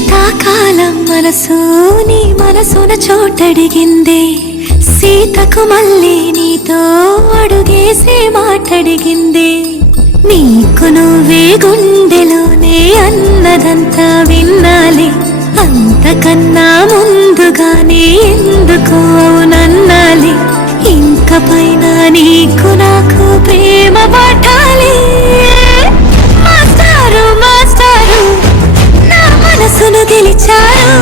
శీతాకాలం మనసు నీ మనసున చోటడిగిందే, సీతకు మళ్ళీ నీతో అడుగేసే మాటడిగిందే. నీకు నువ్వే గుండెలోనే అన్నదంతా విన్నాలి, అంతకన్నా ముందుగానే ఎందుకు అవునన్నాలి. ఇంక పైన నీకు నాకు ప్రేమ పట్టాలి. మాస్టారు మాస్టారు నా మనసును గెలిచారు,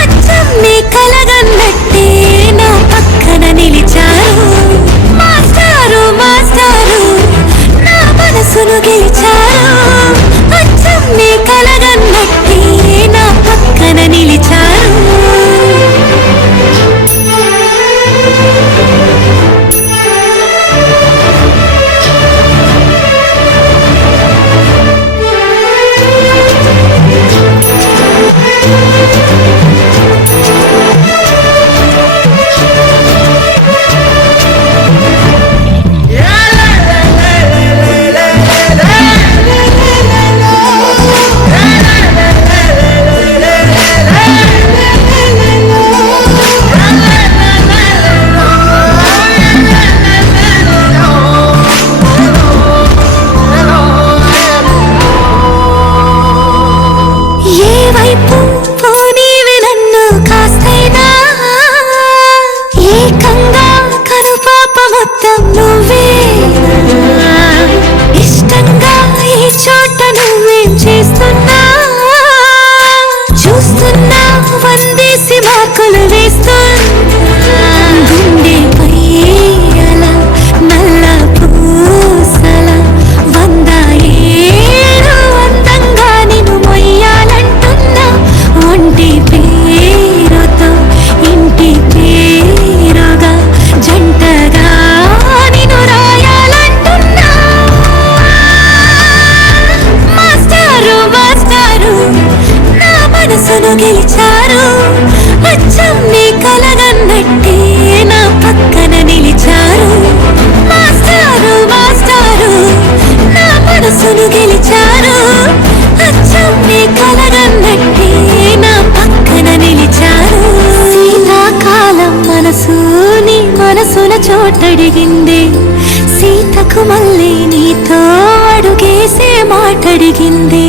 అచ్చం నీ కలగన్నట్టే నా పక్కన నిలిచారు. మాస్టారు మాస్టారు నా మనసును గెలిచారు, అచ్చం నీ కలగన్నట్టే నా పక్కన నిలిచారు. గెలిచారు, అచ్చం నీ కలగన్నట్టే నా పక్కన నిలిచారు. మాస్టారు మాస్టారు నా మనసును గెలిచారు, అచ్చం నీ కలగన్నట్టే నా పక్కన నిలిచారు. శీతాకాలం మనసు నీ మనసున చోటడిగిందే, సీతకు మళ్ళీ నీతో అడుగేసే మాటడిగిందే.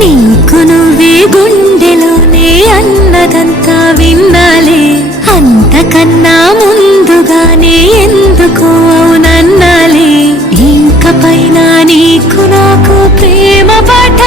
నీకు నువ్వే గుండెలోనే అన్నదంతా విన్నాలే, అంతకన్నా ముందుగానే ఎందుకు అవునన్నాలే. ఇంక పైన నీకు నాకు ప్రేమ పాట